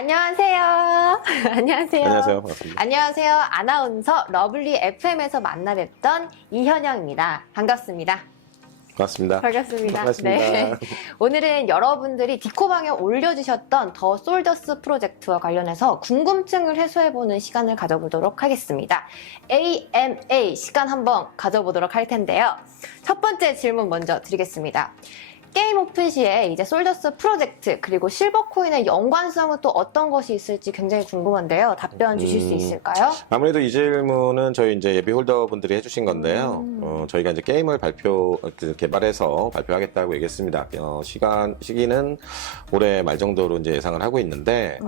안녕하세요. 안녕하세요. 안녕하세요. 반갑습니다. 안녕하세요. 아나운서 러블리 FM에서 만나 뵙던 이현영입니다. 반갑습니다. 반갑습니다. 반갑습니다. 반갑습니다. 네. 오늘은 여러분들이 디코방에 올려주셨던 더 솔더스 프로젝트와 관련해서 궁금증을 해소해보는 시간을 가져보도록 하겠습니다. AMA 시간 한번 가져보도록 할 텐데요. 첫 번째 질문 먼저 드리겠습니다. 게임 오픈 시에 이제 솔더스 프로젝트 그리고 실버코인의 연관성은 또 어떤 것이 있을지 굉장히 궁금한데요. 답변 주실 수 있을까요? 아무래도 이 질문은 저희 이제 예비 홀더분들이 해주신 건데요. 저희가 이제 게임을 개발해서 발표하겠다고 얘기했습니다. 시기는 올해 말 정도로 이제 예상을 하고 있는데,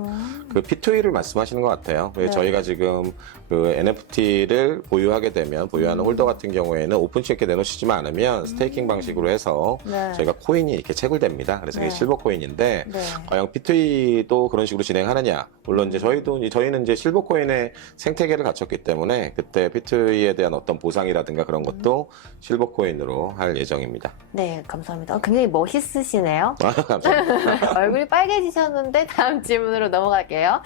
그 P2E를 말씀하시는 것 같아요. 왜 네. 저희가 지금 그 NFT를 보유하게 되면, 보유하는 홀더 같은 경우에는 오픈시에 이렇게 내놓으시지만 않으면 스테이킹 방식으로 해서 네. 저희가 코인이 이렇게 채굴됩니다. 그래서 네. 이게 실버 코인인데, 네. 과연 P2E도 그런 식으로 진행하느냐. 물론 이제 저희는 이제 실버 코인의 생태계를 갖췄기 때문에 그때 P2E에 대한 어떤 보상이라든가 그런 것도 실버 코인으로 할 예정입니다. 네, 감사합니다. 굉장히 멋있으시네요. 감사합니다. 얼굴이 빨개지셨는데 다음 질문으로 넘어갈게요.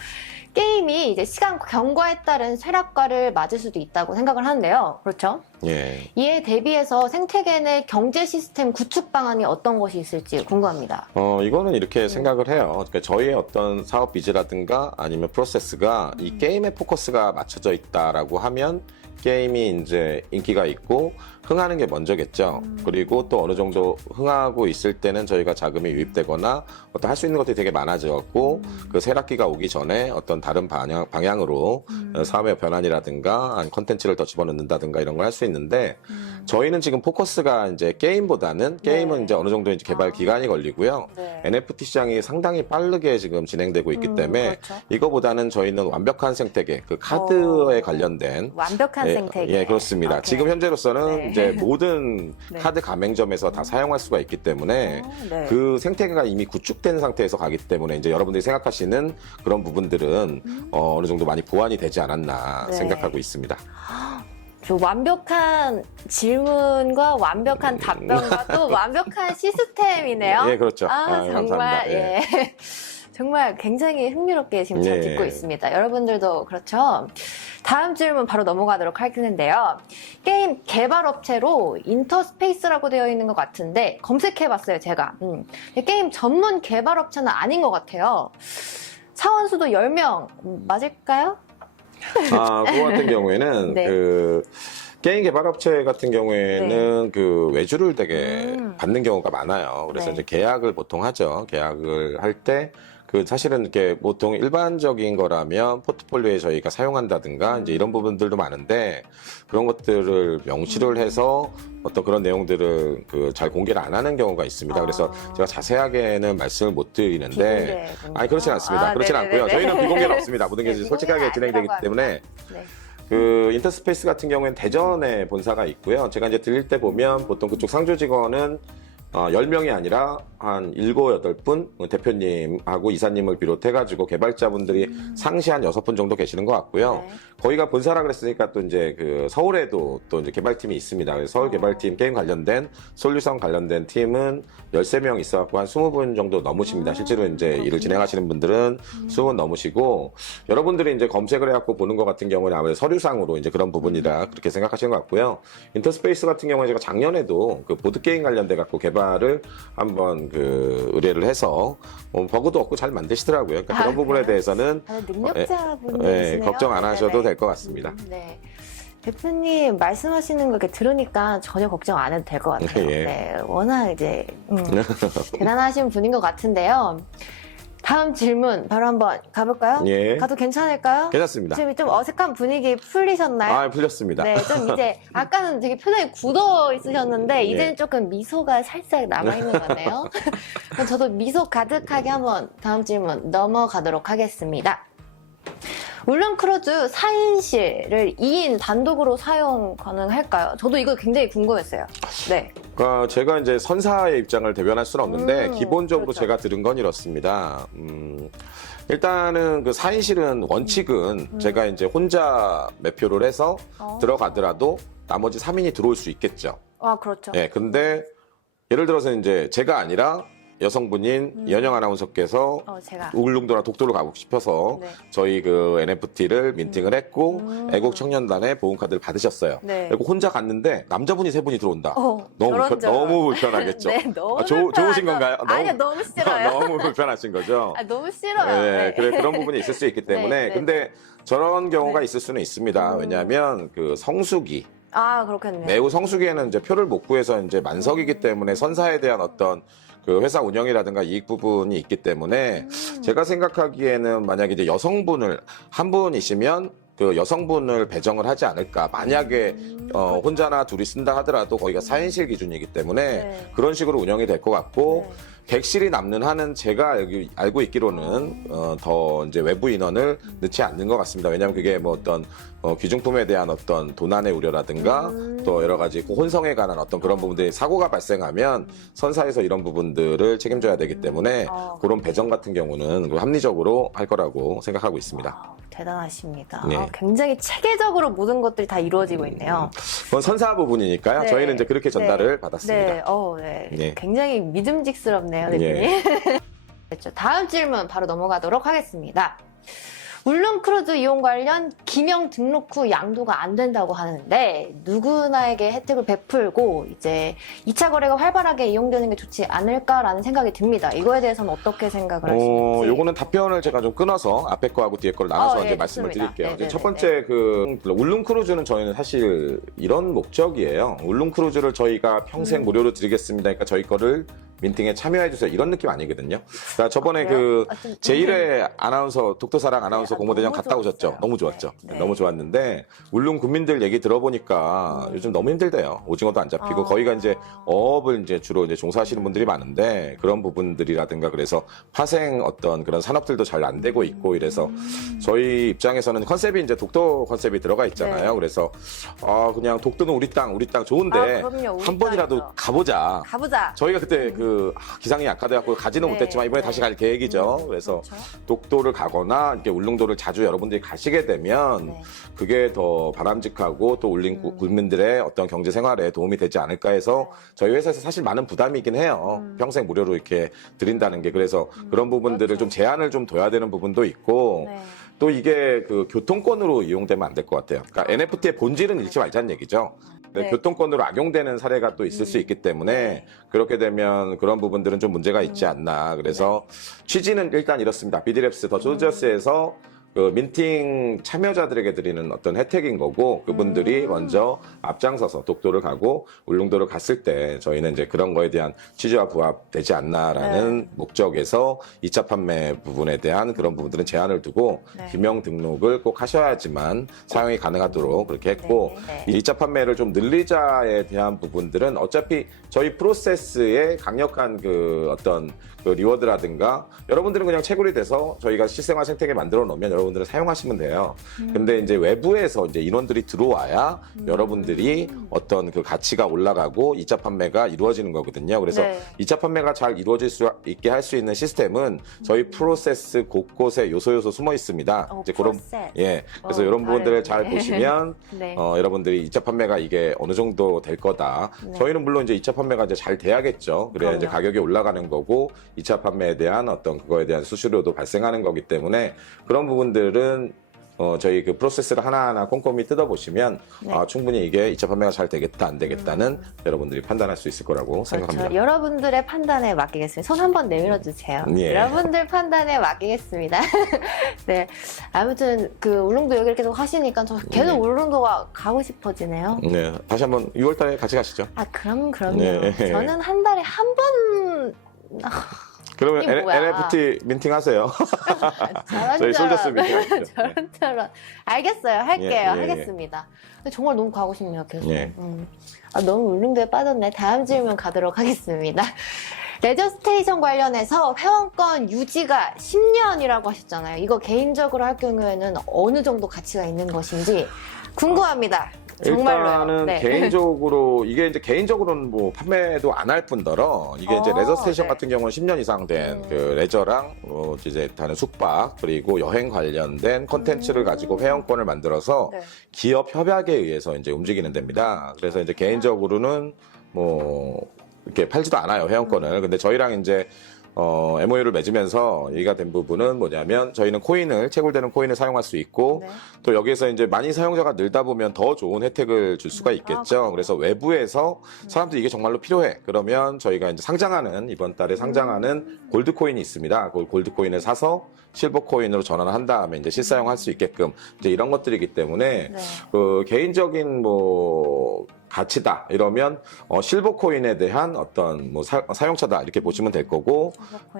게임이 이제 시간 경과에 따른 쇠락과를 맞을 수도 있다고 생각을 하는데요. 그렇죠? 예. 이에 대비해서 생태계 내 경제 시스템 구축 방안이 어떤 것이 있을지 궁금합니다. 이거는 이렇게 생각을 해요. 그러니까 저희의 어떤 사업 비즈라든가 아니면 프로세스가 이 게임에 포커스가 맞춰져 있다라고 하면 게임이 이제 인기가 있고 흥하는 게 먼저겠죠. 그리고 또 어느 정도 흥하고 있을 때는 저희가 자금이 유입되거나 어떤 할 수 있는 것들이 되게 많아졌고 그 쇠락기가 오기 전에 어떤 다른 방향으로 사업의 변환이라든가 아니 컨텐츠를 더 집어넣는다든가 이런 걸 할 수 있는데 저희는 지금 포커스가 이제 게임보다는 게임은 네. 이제 어느 정도 이제 개발 기간이 걸리고요. 네. NFT 시장이 상당히 빠르게 지금 진행되고 있기 때문에 그렇죠. 이거보다는 저희는 완벽한 생태계, 그 카드에 관련된 완벽한 생태계. 예, 그렇습니다. 오케이. 지금 현재로서는 네. 이제 모든 네. 카드 가맹점에서 다 사용할 수가 있기 때문에 네. 그 생태계가 이미 구축된 상태에서 가기 때문에 이제 여러분들이 생각하시는 그런 부분들은 어느 정도 많이 보완이 되지 않았나 네. 생각하고 있습니다. 저 완벽한 질문과 완벽한 답변과 또 완벽한 시스템이네요. 예, 그렇죠. 정말, 감사합니다. 예. 정말 굉장히 흥미롭게 지금 잘 예. 듣고 있습니다. 여러분들도 그렇죠? 다음 질문 바로 넘어가도록 할 텐데요. 게임 개발업체로 인터스페이스라고 되어 있는 것 같은데 검색해봤어요, 제가. 게임 전문 개발업체는 아닌 것 같아요. 사원수도 10명 맞을까요? 그거 같은 경우에는 네. 그 게임 개발업체 같은 경우에는 그 외주를 되게 받는 경우가 많아요. 그래서 네. 이제 계약을 보통 하죠. 계약을 할 때 그 사실은 이렇게 보통 일반적인 거라면 포트폴리오에 저희가 사용한다든가 이제 이런 부분들도 많은데 그런 것들을 명시를 해서 어떤 그런 내용들을 그 잘 공개를 안 하는 경우가 있습니다. 그래서 제가 자세하게는 말씀을 못 드리는데 비공개군요. 아니 그렇진 않습니다. 그렇진 네네네네. 않고요. 저희는 비공개는 없습니다. 모든 게 네, 솔직하게 비공개는 진행되기 아니라고 때문에 합니다. 네. 그 인터스페이스 같은 경우에는 대전에 본사가 있고요. 제가 이제 들릴 때 보면 보통 그쪽 상주 직원은 10명이 아니라 한 7, 8분 대표님하고 이사님을 비롯해가지고 개발자분들이 상시 한 6분 정도 계시는 것 같고요. 네. 거기가 본사라 그랬으니까 또 이제 그 서울에도 또 이제 개발팀이 있습니다. 그래서 서울 개발팀 게임 관련된 솔루션 관련된 팀은 13명 있어갖고 한 20분 정도 넘으십니다. 실제로 이제 일을 진행하시는 분들은 20분 넘으시고 여러분들이 이제 검색을 해갖고 보는 것 같은 경우는 아무래도 서류상으로 이제 그런 부분이라 그렇게 생각하시는 것 같고요. 인터스페이스 같은 경우에 제가 작년에도 그 보드게임 관련돼 갖고 개발을 한번 그 의뢰를 해서 버그도 없고 잘 만드시더라고요. 그러니까 그런 부분에 그래요? 대해서는 능력자분이시네요. 걱정 안 하셔도 네네. 될 것 같습니다. 네. 대표님 말씀하시는 거 이렇게 들으니까 전혀 걱정 안 해도 될 것 같아요. 예. 네, 워낙 이제 대단하신 분인 것 같은데요. 다음 질문 바로 한번 가볼까요? 예. 가도 괜찮을까요? 괜찮습니다. 지금 좀 어색한 분위기 풀리셨나요? 풀렸습니다. 네, 좀 이제 아까는 되게 표정이 굳어 있으셨는데 이제는 예. 조금 미소가 살짝 남아있는 것 같네요. 그럼 저도 미소 가득하게 한번 다음 질문 넘어가도록 하겠습니다. 울릉크루즈 4인실을 2인 단독으로 사용 가능할까요? 저도 이거 굉장히 궁금했어요. 네. 그러니까 제가 이제 선사의 입장을 대변할 수는 없는데 기본적으로 그렇죠. 제가 들은 건 이렇습니다. 일단은 그 4인실은 원칙은 제가 이제 혼자 매표를 해서 들어가더라도 나머지 3인이 들어올 수 있겠죠. 그렇죠. 예, 근데 예를 들어서 이제 제가 아니라 여성분인 이현영 아나운서께서 제가. 울릉도나 독도를 가고 싶어서 네. 저희 그 NFT를 민팅을 했고 애국청년단의 보험카드를 받으셨어요. 네. 그리고 혼자 갔는데 남자분이 3분이 들어온다. 저런. 너무 불편하겠죠. 네, 너무 좋으신 건가요? 아니요, 너무 싫어요. 너무 불편하신 거죠. 너무 싫어요. 네, 그런 부분이 있을 수 있기 때문에 네. 근데 저런 경우가 네. 있을 수는 있습니다. 왜냐하면 그 성수기 그렇겠네요. 매우 성수기에는 이제 표를 못 구해서 이제 만석이기 때문에 선사에 대한 어떤 그 회사 운영이라든가 이익 부분이 있기 때문에 제가 생각하기에는 만약에 이제 여성분을 한 분이시면 그 여성분을 배정을 하지 않을까. 만약에 혼자나 둘이 쓴다 하더라도 거기가 4인실 기준이기 때문에 네. 그런 식으로 운영이 될 것 같고 네. 객실이 남는 한은 제가 알고 있기로는 더 이제 외부 인원을 넣지 않는 것 같습니다. 왜냐하면 그게 뭐 어떤 귀중품에 대한 어떤 도난의 우려라든가 또 여러 가지 혼성에 관한 어떤 그런 부분들이 사고가 발생하면 선사에서 이런 부분들을 책임져야 되기 때문에 그런 배정 같은 경우는 합리적으로 할 거라고 생각하고 있습니다. 대단하십니다. 네. 굉장히 체계적으로 모든 것들이 다 이루어지고 있네요. 그건 선사 부분이니까요. 네. 저희는 이제 그렇게 전달을 받았습니다. 네. 네. 네. 굉장히 믿음직스럽네요, 대표님. 그렇죠. 다음 질문 바로 넘어가도록 하겠습니다. 울릉크루즈 이용 관련 기명 등록 후 양도가 안 된다고 하는데 누구나에게 혜택을 베풀고 이제 2차 거래가 활발하게 이용되는 게 좋지 않을까라는 생각이 듭니다. 이거에 대해서는 어떻게 생각을 하시는지. 요거는 답변을 제가 좀 끊어서 앞에 거하고 뒤에 거를 나눠서 예, 이제 말씀을 좋습니다. 드릴게요. 네네네네. 첫 번째 그 울릉크루즈는 저희는 사실 이런 목적이에요. 울릉크루즈를 저희가 평생 무료로 드리겠습니다. 그러니까 저희 거를 민팅에 참여해 주세요. 이런 느낌 아니거든요. 그러니까 저번에 그 제1회 아나운서 독도사랑 아나운서 네, 공모대전 너무 갔다 오셨죠? 좋았어요. 너무 좋았죠. 네. 너무 좋았는데 울릉 군민들 얘기 들어보니까 요즘 너무 힘들대요. 오징어도 안 잡히고 거기가 이제 어업을 이제 주로 이제 종사하시는 분들이 많은데 그런 부분들이라든가 그래서 파생 어떤 그런 산업들도 잘 안 되고 있고 이래서 저희 입장에서는 컨셉이 이제 독도 컨셉이 들어가 있잖아요. 네. 그래서 그냥 독도는 우리 땅 좋은데 그럼요. 우리 한 번이라도 땅이죠. 가보자. 가보자. 저희가 그때 기상이 약하돼갖고 가지는 네, 못했지만 이번에 네. 다시 갈 계획이죠. 그래서 그렇죠. 독도를 가거나 이렇게 울릉도를 자주 여러분들이 가시게 되면 네. 그게 더 바람직하고 또 울릉 국민들의 어떤 경제 생활에 도움이 되지 않을까 해서 저희 회사에서 사실 많은 부담이긴 해요. 평생 무료로 이렇게 드린다는 게 그래서 그런 부분들을 그렇죠. 좀 제한을 좀 둬야 되는 부분도 있고 네. 또 이게 그 교통권으로 이용되면 안 될 것 같아요. 그러니까 NFT의 본질은 잃지 말자는 얘기죠. 네. 교통권으로 악용되는 사례가 또 있을 수 있기 때문에 네. 그렇게 되면 그런 부분들은 좀 문제가 있지 않나. 그래서 취지는 일단 이렇습니다. 비디랩스 더 소저스에서 그 민팅 참여자들에게 드리는 어떤 혜택인 거고 그분들이 먼저 앞장서서 독도를 가고 울릉도를 갔을 때 저희는 이제 그런 거에 대한 취지와 부합되지 않나라는 목적에서 2차 판매 부분에 대한 그런 부분들은 제한을 두고 네. 기명 등록을 꼭 하셔야지만 사용이 가능하도록 그렇게 했고 네. 이 2차 판매를 좀 늘리자에 대한 부분들은 어차피 저희 프로세스에 강력한 그 어떤 그 리워드라든가 여러분들은 그냥 채굴이 돼서 저희가 실생활 생태계 만들어 놓으면 여러분들은 사용하시면 돼요. 근데 이제 외부에서 이제 인원들이 들어와야 여러분들이 어떤 그 가치가 올라가고 2차 판매가 이루어지는 거거든요. 그래서 네. 2차 판매가 잘 이루어질 수 있게 할 수 있는 시스템은 저희 프로세스 곳곳에 요소 숨어 있습니다. 이제 그런 프로세스. 그래서 이런 부분들을 잘 네. 보시면 네. 여러분들이 2차 판매가 이게 어느 정도 될 거다. 네. 저희는 물론 이제 2차 판매가 이제 잘 돼야겠죠. 그래야 이제 그럼요. 가격이 올라가는 거고 2차 판매에 대한 어떤 그거에 대한 수수료도 발생하는 거기 때문에 그런 부분들은 저희 그 프로세스를 하나하나 꼼꼼히 뜯어보시면 네. 충분히 이게 2차 판매가 잘 되겠다 안 되겠다는 여러분들이 판단할 수 있을 거라고 생각합니다. 그렇죠. 여러분들의 판단에 맡기겠습니다. 손 한번 내밀어 주세요. 예. 여러분들 판단에 맡기겠습니다. 네. 아무튼 그 울릉도 얘기를 계속 하시니까 저 계속 울릉도가 가고 싶어지네요. 네, 다시 한번 6월 달에 같이 가시죠. 그럼요. 네. 저는 한 달에 한 번 그러면 이게 뭐야. NFT 민팅 하세요. 저런 저희 솔저스 민팅 하시죠. 저런. 알겠어요. 할게요. 예, 예, 하겠습니다. 근데 정말 너무 가고 싶네요. 계속. 예. 너무 울릉도에 빠졌네. 다음 질문 가도록 하겠습니다. 레저 스테이션 관련해서 회원권 유지가 10년이라고 하셨잖아요. 이거 개인적으로 할 경우에는 어느 정도 가치가 있는 것인지 궁금합니다. 정말로요. 일단은 네. 개인적으로 이게 이제 개인적으로는 뭐 판매도 안 할 뿐더러 이게 이제 레저 스테이션 네. 같은 경우는 10년 이상 된 그 레저랑 이제 다른 숙박 그리고 여행 관련된 콘텐츠를 가지고 회원권을 만들어서 네. 기업 협약에 의해서 이제 움직이는 데입니다. 그래서 이제 개인적으로는 뭐 이렇게 팔지도 않아요, 회원권을. 근데 저희랑 이제 MOU를 맺으면서 얘기가 된 부분은 뭐냐면 저희는 채굴되는 코인을 사용할 수 있고 네. 또 여기에서 이제 많이 사용자가 늘다 보면 더 좋은 혜택을 줄 수가 있겠죠. 그래서 외부에서 사람들이 이게 정말로 필요해. 그러면 저희가 이제 이번 달에 상장하는 골드 코인이 있습니다. 그 골드 코인을 사서 실버 코인으로 전환을 한 다음에 이제 실사용할 수 있게끔 이제 이런 것들이기 때문에 네. 그 개인적인 뭐 가치다 이러면 실버 코인에 대한 어떤 뭐 사용처다 이렇게 보시면 될 거고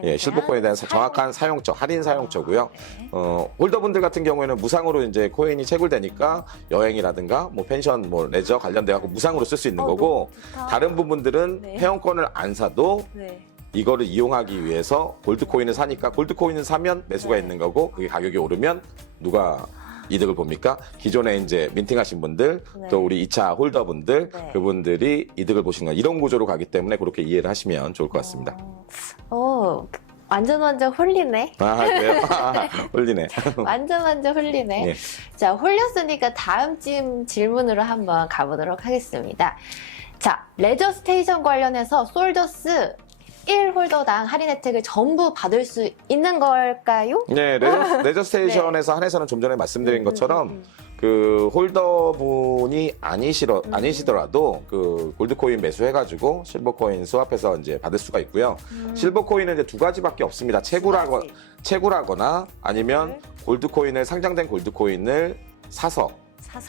예, 실버 코인에 대한 정확한 사용처, 할인 사용처고요. 네. 홀더분들 같은 경우에는 무상으로 이제 코인이 채굴되니까 여행이라든가 뭐 펜션, 뭐 레저 관련돼 갖고 무상으로 쓸 수 있는 거고 좋다. 다른 부분들은 네. 회원권을 안 사도 네. 이거를 이용하기 위해서 골드 코인을 사니까 골드 코인을 사면 매수가 네. 있는 거고 그게 가격이 오르면 누가 이득을 봅니까? 기존에 이제 민팅하신 분들, 네. 또 우리 2차 홀더분들, 네. 그분들이 이득을 보시는 거예요. 이런 구조로 가기 때문에 그렇게 이해를 하시면 좋을 것 같습니다. 완전 홀리네. 아, 그래요? 홀리네. 완전 홀리네. 네. 자, 홀렸으니까 다음 질문으로 한번 가보도록 하겠습니다. 자, 레저 스테이션 관련해서 솔더스 1홀더당 할인 혜택을 전부 받을 수 있는 걸까요? 네, 레저 스테이션에서 한해서는 좀 전에 말씀드린 것처럼 그 홀더분이 아니시더라도 그 골드코인 매수해가지고 실버코인 스왑해서 이제 받을 수가 있고요. 실버코인은 이제 두 가지밖에 없습니다. 채굴하거나 아니면 골드코인을 상장된 골드코인을 사서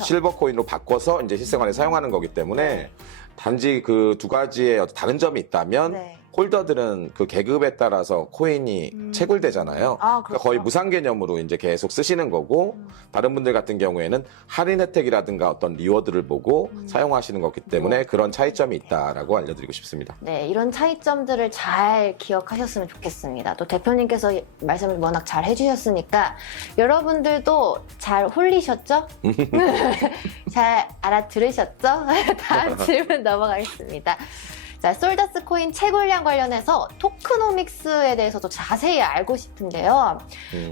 실버코인으로 바꿔서 이제 실생활에 사용하는 거기 때문에 네. 단지 그 두 가지의 어떤 다른 점이 있다면 네. 홀더들은 그 계급에 따라서 코인이 채굴되잖아요. 아, 그러니까 거의 무상 개념으로 이제 계속 쓰시는 거고 다른 분들 같은 경우에는 할인 혜택이라든가 어떤 리워드를 보고 사용하시는 거기 때문에 그런 차이점이 있다라고 알려드리고 싶습니다. 네, 이런 차이점들을 잘 기억하셨으면 좋겠습니다. 또 대표님께서 말씀을 워낙 잘 해주셨으니까 여러분들도 잘 홀리셨죠? 잘 알아들으셨죠? 다음 질문 넘어가겠습니다. 자, 솔더스 코인 채굴량 관련해서 토크노믹스에 대해서도 자세히 알고 싶은데요.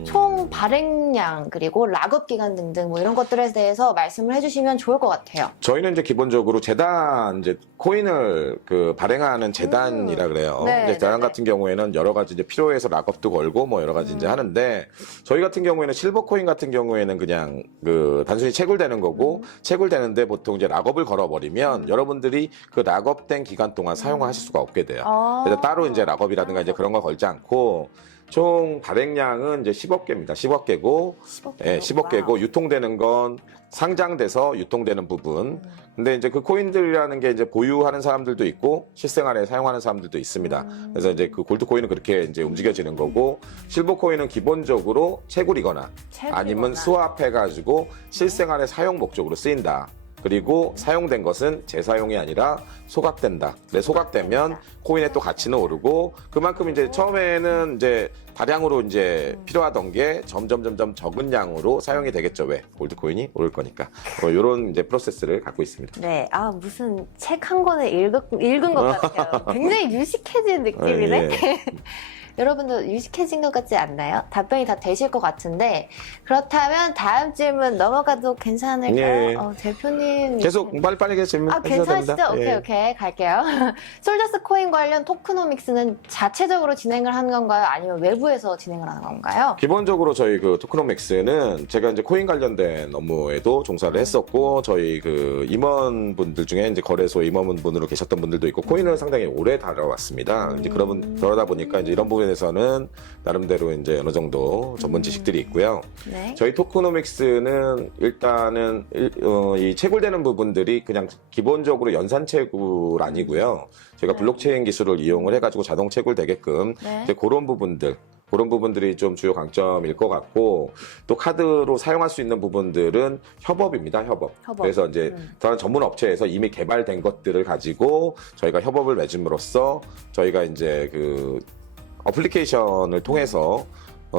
총 발행량 그리고 락업 기간 등등 뭐 이런 것들에 대해서 말씀을 해주시면 좋을 것 같아요. 저희는 이제 기본적으로 이제 코인을 그 발행하는 재단이라 그래요. 네, 이제 재단 네, 같은 경우에는 여러 가지 이제 필요해서 락업도 걸고 뭐 여러 가지 이제 하는데 저희 같은 경우에는 실버 코인 같은 경우에는 그냥 그 단순히 채굴되는 거고 채굴되는데 보통 이제 락업을 걸어버리면 여러분들이 그 락업된 기간 동안 사용하실 수가 없게 돼요. 그래서 따로 이제 락업이라든가 이제 그런 거 걸지 않고 총 발행량은 이제 10억 개입니다. 10억 개고, 10억 예, 10억 개고 유통되는 건 상장돼서 유통되는 부분. 근데 이제 그 코인들이라는 게 이제 보유하는 사람들도 있고 실생활에 사용하는 사람들도 있습니다. 그래서 이제 그 골드 코인은 그렇게 이제 움직여지는 거고 실버 코인은 기본적으로 채굴이거나 아니면 스왑해가지고 실생활에 사용 목적으로 쓰인다. 그리고 사용된 것은 재사용이 아니라 소각된다. 근데 소각되면 코인의 또 가치는 오르고 그만큼 이제 처음에는 이제 다량으로 이제 필요하던 게 점점 적은 양으로 사용이 되겠죠. 왜? 골드 코인이 오를 거니까. 이런 이제 프로세스를 갖고 있습니다. 네, 무슨 책 한 권을 읽은 것 같아요. 굉장히 유식해진 느낌이네. 예. 여러분도 유식해진 것 같지 않나요? 답변이 다 되실 것 같은데 그렇다면 다음 질문 넘어가도 괜찮을까요? 예. 대표님 계속 빨리빨리 질문 해주셔도 괜찮으시죠? 됩니다. 오케이 갈게요. 솔더스 코인 관련 토크노믹스는 자체적으로 진행을 하는 건가요? 아니면 외부에서 진행을 하는 건가요? 기본적으로 저희 그 토크노믹스는 제가 이제 코인 관련된 업무에도 종사를 했었고 저희 그 임원분들 중에 이제 거래소 임원분으로 계셨던 분들도 있고 코인을 상당히 오래 다뤄왔습니다. 이제 그러다 보니까 이제 이런 부분에서는 나름대로 이제 어느 정도 전문 지식들이 있고요. 네. 저희 토크노믹스는 일단은 이 채굴되는 부분들이 그냥 기본적으로 연산 채굴 아니고요. 저희가 블록체인 기술을 이용을 해가지고 자동 채굴되게끔 이제 그런 부분들이 좀 주요 강점일 것 같고 또 카드로 사용할 수 있는 부분들은 협업입니다. 협업. 그래서 이제 다른 전문 업체에서 이미 개발된 것들을 가지고 저희가 협업을 맺음으로써 저희가 이제 그 어플리케이션을 통해서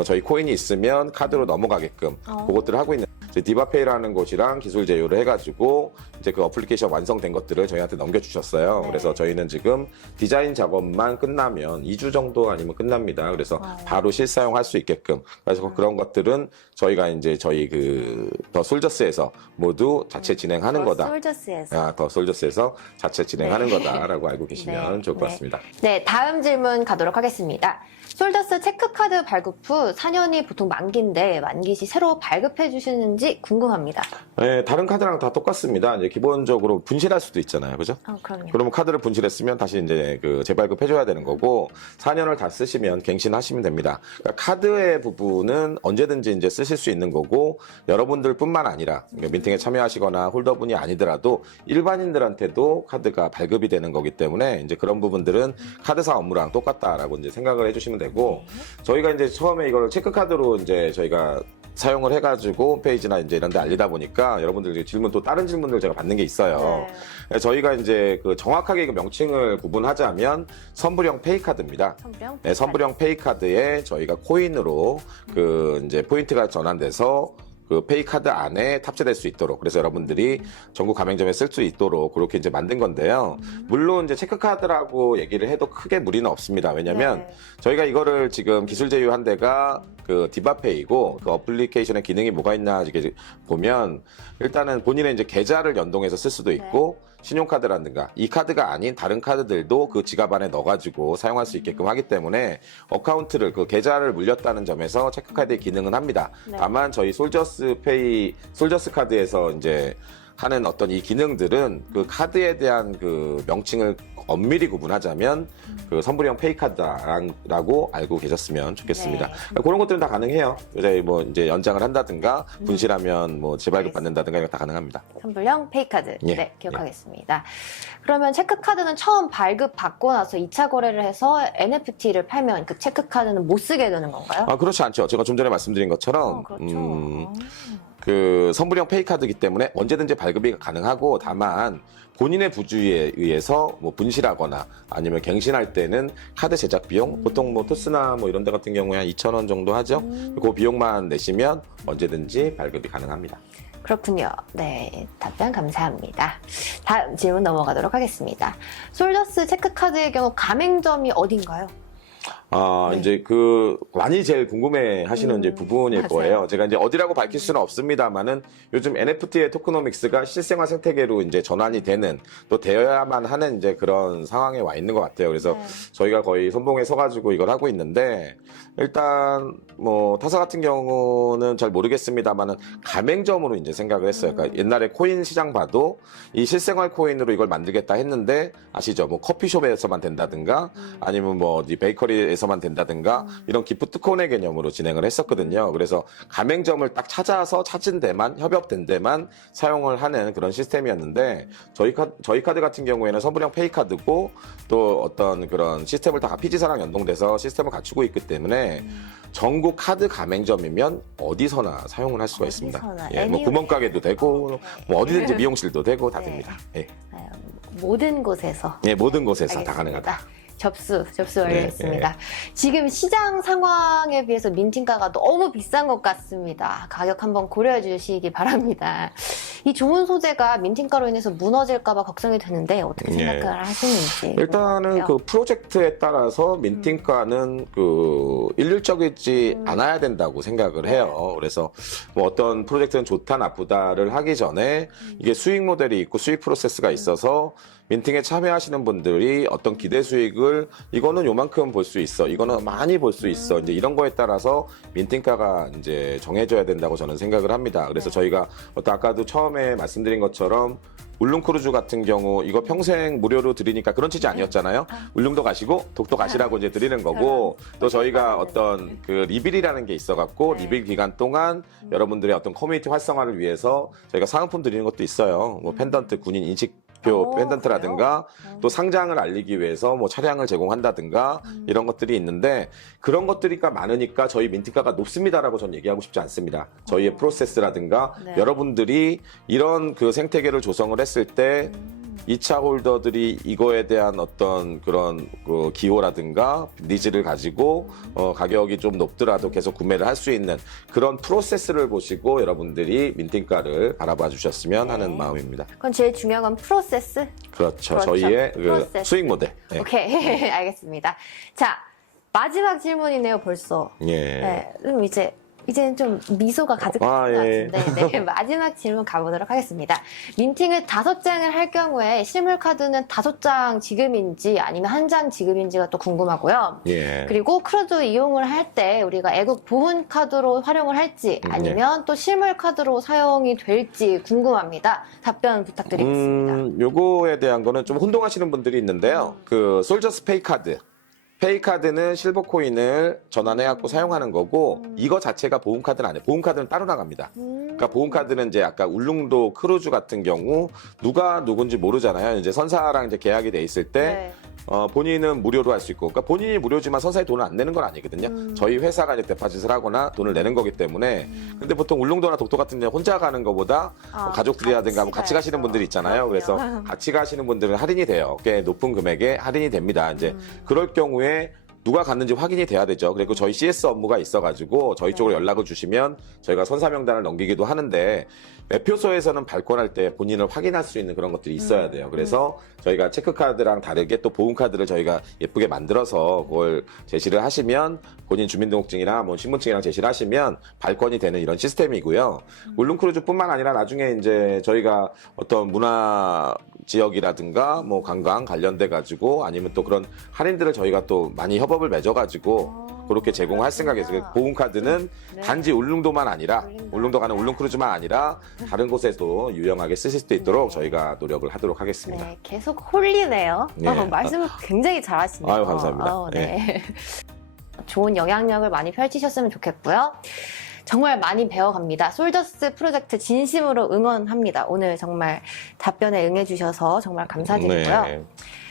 저희 코인이 있으면 카드로 넘어가게끔 그것들을 하고 있는 디바페이라는 곳이랑 기술 제휴를 해가지고 이제 그 어플리케이션 완성된 것들을 저희한테 넘겨주셨어요. 네. 그래서 저희는 지금 디자인 작업만 끝나면 2주 정도 아니면 끝납니다. 그래서 바로 실사용할 수 있게끔. 그래서 그런 것들은 저희가 이제 저희 더 솔저스에서 모두 자체 진행하는 거다. 솔저스에서. 더 솔저스에서 자체 진행하는 네. 거다라고 알고 계시면 네. 좋을 것 네. 같습니다. 네, 다음 질문 가도록 하겠습니다. 솔더스 체크카드 발급 후 4년이 보통 만기인데 만기 시 새로 발급해 주시는지 궁금합니다. 네, 다른 카드랑 다 똑같습니다. 이제 기본적으로 분실할 수도 있잖아요. 그죠? 그럼요. 그러면 카드를 분실했으면 다시 이제 재발급해줘야 되는 거고 4년을 다 쓰시면 갱신하시면 됩니다. 그러니까 카드의 부분은 언제든지 이제 쓰실 수 있는 거고 여러분들뿐만 아니라 그러니까 민팅에 참여하시거나 홀더분이 아니더라도 일반인들한테도 카드가 발급이 되는 거기 때문에 이제 그런 부분들은 카드사 업무랑 똑같다라고 이제 생각을 해주시면 되고 저희가 이제 처음에 이걸 체크카드로 이제 저희가 사용을 해가지고 홈페이지나 이제 이런 데 알리다 보니까 여러분들 질문 또 다른 질문들 제가 받는 게 있어요. 네. 저희가 이제 정확하게 명칭을 구분하자면 선불형 페이카드입니다. 선불형? 네, 선불형 페이카드에 저희가 코인으로 이제 포인트가 전환돼서 그 페이카드 안에 탑재될 수 있도록 그래서 여러분들이 전국 가맹점에 쓸 수 있도록 그렇게 이제 만든 건데요. 물론 이제 체크카드라고 얘기를 해도 크게 무리는 없습니다. 왜냐면 저희가 이거를 지금 기술 제휴한 데가 디바페이고 그 어플리케이션의 기능이 뭐가 있나 이렇게 보면 일단은 본인의 이제 계좌를 연동해서 쓸 수도 있고 신용카드라든가 이 카드가 아닌 다른 카드들도 그 지갑 안에 넣어가지고 사용할 수 있게끔 하기 때문에 어카운트를 계좌를 물렸다는 점에서 체크카드의 기능은 합니다. 네. 다만 저희 솔저스 카드에서 이제 하는 어떤 이 기능들은 그 카드에 대한 명칭을 엄밀히 구분하자면 선불형 페이카드라고 알고 계셨으면 좋겠습니다. 네. 그런 것들은 다 가능해요. 이제 연장을 한다든가 분실하면 재발급 받는다든가 이거 다 가능합니다. 선불형 페이카드. 예. 네, 기억하겠습니다. 그러면 체크카드는 처음 발급받고 나서 2차 거래를 해서 NFT를 팔면 그 체크카드는 못 쓰게 되는 건가요? 그렇지 않죠. 제가 좀 전에 말씀드린 것처럼 그렇죠. 선불형 페이카드이기 때문에 언제든지 발급이 가능하고 다만 본인의 부주의에 의해서 분실하거나 아니면 갱신할 때는 카드 제작 비용 보통 토스나 이런 데 같은 경우에 한 2,000원 정도 하죠. 그 비용만 내시면 언제든지 발급이 가능합니다. 그렇군요. 네, 답변 감사합니다. 다음 질문 넘어가도록 하겠습니다. 솔더스 체크카드의 경우 가맹점이 어딘가요? 이제 많이 제일 궁금해 하시는 이제 부분일 맞아요. 거예요. 제가 이제 어디라고 밝힐 수는 없습니다만은 요즘 NFT의 토크노믹스가 실생활 생태계로 이제 전환이 되는 또 되어야만 하는 이제 그런 상황에 와 있는 것 같아요. 그래서 저희가 거의 선봉에 서가지고 이걸 하고 있는데 일단 타사 같은 경우는 잘 모르겠습니다만은 가맹점으로 이제 생각을 했어요. 그러니까 옛날에 코인 시장 봐도 이 실생활 코인으로 이걸 만들겠다 했는데 아시죠? 커피숍에서만 된다든가 아니면 어디 베이커리에서만 된다든가 이런 기프트콘의 개념으로 진행을 했었거든요. 그래서 가맹점을 딱 찾은 데만 협업된 데만 사용을 하는 그런 시스템이었는데 저희 카드 같은 경우에는 선불형 페이카드고 또 어떤 그런 시스템을 다 피지사랑 연동돼서 시스템을 갖추고 있기 때문에 전국 카드 가맹점이면 어디서나 사용을 할 수가 있습니다. 구멍가게도 되고 어디든지 미용실도 되고 다 됩니다. 예. 모든 곳에서. 예, 모든 곳에서 알겠습니다. 다 가능하다. 접수 완료했습니다. 지금 시장 상황에 비해서 민팅가가 너무 비싼 것 같습니다. 가격 한번 고려해 주시기 바랍니다. 이 좋은 소재가 민팅가로 인해서 무너질까봐 걱정이 되는데 어떻게 생각을 하시는지. 일단은 프로젝트에 따라서 민팅가는 일률적이지 않아야 된다고 생각을 해요. 그래서 어떤 프로젝트는 좋다 나쁘다를 하기 전에 이게 수익 모델이 있고 수익 프로세스가 있어서 민팅에 참여하시는 분들이 어떤 기대 수익을 이거는 요만큼 볼 수 있어, 이거는 많이 볼 수 있어, 이제 이런 거에 따라서 민팅가가 이제 정해져야 된다고 저는 생각을 합니다. 그래서 저희가 아까도 처음에 말씀드린 것처럼 울릉크루즈 같은 경우 이거 평생 무료로 드리니까 그런 취지 아니었잖아요. 울릉도 가시고 독도 가시라고 이제 드리는 거고 또 저희가 어떤 리빌이라는 게 있어갖고 리빌 기간 동안 여러분들의 어떤 커뮤니티 활성화를 위해서 저희가 사은품 드리는 것도 있어요. 펜던트 군인 인식 펜던트라든가 또 상장을 알리기 위해서 차량을 제공한다든가 이런 것들이 있는데 그런 것들이니까 많으니까 저희 민팅가가 높습니다라고 전 얘기하고 싶지 않습니다. 저희의 프로세스라든가 여러분들이 이런 생태계를 조성을 했을 때 2차 홀더들이 이거에 대한 어떤 그런 그 기호라든가 니즈를 가지고 가격이 좀 높더라도 계속 구매를 할 수 있는 그런 프로세스를 보시고 여러분들이 민팅가를 바라봐 주셨으면 하는 마음입니다. 그건 제일 중요한 건 프로세스? 그렇죠. 그렇죠. 저희의 그 프로세스. 수익 모델. 네. 오케이. 알겠습니다. 자, 마지막 질문이네요, 벌써. 예. 네, 이제는 좀 미소가 가득한 것 예. 같은데 네, 마지막 질문 가보도록 하겠습니다. 민팅을 5장을 할 경우에 실물 카드는 5장 지급인지 아니면 1장 지급인지가 또 궁금하고요. 예. 그리고 크루즈 이용을 할 때 우리가 애국 보훈 카드로 활용을 할지 아니면 또 실물 카드로 사용이 될지 궁금합니다. 답변 부탁드리겠습니다. 요거에 대한 거는 좀 혼동하시는 분들이 있는데요. 그 솔저스 페이 카드. 페이 카드는 실버 코인을 전환해갖고 사용하는 거고, 이거 자체가 보험 카드는 아니에요. 보험 카드는 따로 나갑니다. 그러니까 보험 카드는 이제 아까 울릉도 크루즈 같은 경우 누가 누군지 모르잖아요. 이제 선사랑 이제 계약이 돼 있을 때 네. 본인은 무료로 할 수 있고, 그러니까 본인이 무료지만 선사에 돈을 안 내는 건 아니거든요. 저희 회사가 이제 데파짓을 하거나 돈을 내는 거기 때문에. 근데 보통 울릉도나 독도 같은 데 혼자 가는 것보다 가족들이라든가 뭐 같이 가시는 분들이 있잖아요. 그래서 같이 가시는 분들은 할인이 돼요. 꽤 높은 금액에 할인이 됩니다. 이제 그럴 경우에 누가 갔는지 확인이 돼야 되죠. 그리고 저희 CS 업무가 있어가지고 저희 쪽으로 연락을 주시면 저희가 선사 명단을 넘기기도 하는데, 매표소에서는 발권할 때 본인을 확인할 수 있는 그런 것들이 있어야 돼요. 그래서 저희가 체크카드랑 다르게 또 보험카드를 저희가 예쁘게 만들어서 그걸 제시를 하시면, 본인 주민등록증이나 뭐 신분증이랑 제시를 하시면 발권이 되는 이런 시스템이고요. 울릉크루즈뿐만 아니라 나중에 이제 저희가 어떤 문화 지역이라든가 뭐 관광 관련돼 가지고 아니면 또 그런 할인들을 저희가 또 많이 협업을 맺어 가지고 그렇게 제공할 생각이에요. 보험카드는 네. 단지 울릉도만 아니라, 울릉도 가는 울릉크루즈만 아니라 다른 곳에도 유용하게 쓰실 수 있도록 저희가 노력을 하도록 하겠습니다. 네, 계속 홀리네요. 네. 말씀을 굉장히 잘하시네요. 아유, 감사합니다. 네. 좋은 영향력을 많이 펼치셨으면 좋겠고요. 정말 많이 배워갑니다. 솔저스 프로젝트 진심으로 응원합니다. 오늘 정말 답변에 응해주셔서 정말 감사드리고요. 네.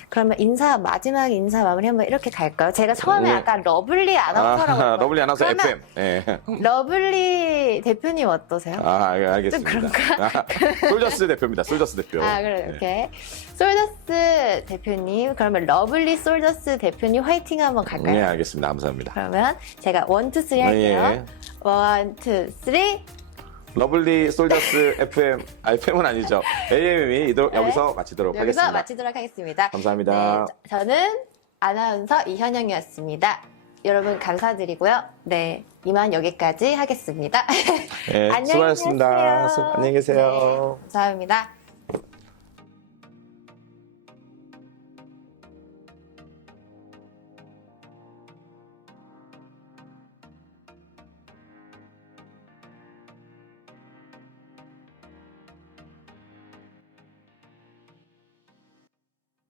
그러면 마지막 인사 마무리 한번 이렇게 갈까요? 제가 처음에 네. 아까 러블리 아나운서라고 했거든요. 러블리 아나운서 그러면 FM. 네. 러블리 대표님 어떠세요? 알겠습니다. 좀 그런가? 솔저스 대표입니다. 솔저스 대표. 그래, 이렇게. 솔저스 대표님, 그러면 러블리 솔저스 대표님 화이팅 한번 갈까요? 네, 알겠습니다. 감사합니다. 그러면 제가 1, 2, 3 할게요. 예. 1, 2, 3. 러블리 솔저스 FM, FM은 아니죠. AM이 여기서 마치도록 여기서 하겠습니다. 마치도록 하겠습니다. 감사합니다. 네, 저는 아나운서 이현영이었습니다. 여러분 감사드리고요. 네, 이만 여기까지 하겠습니다. 네, 안녕히 수고하셨습니다. 계세요. 안녕히 계세요. 네, 감사합니다.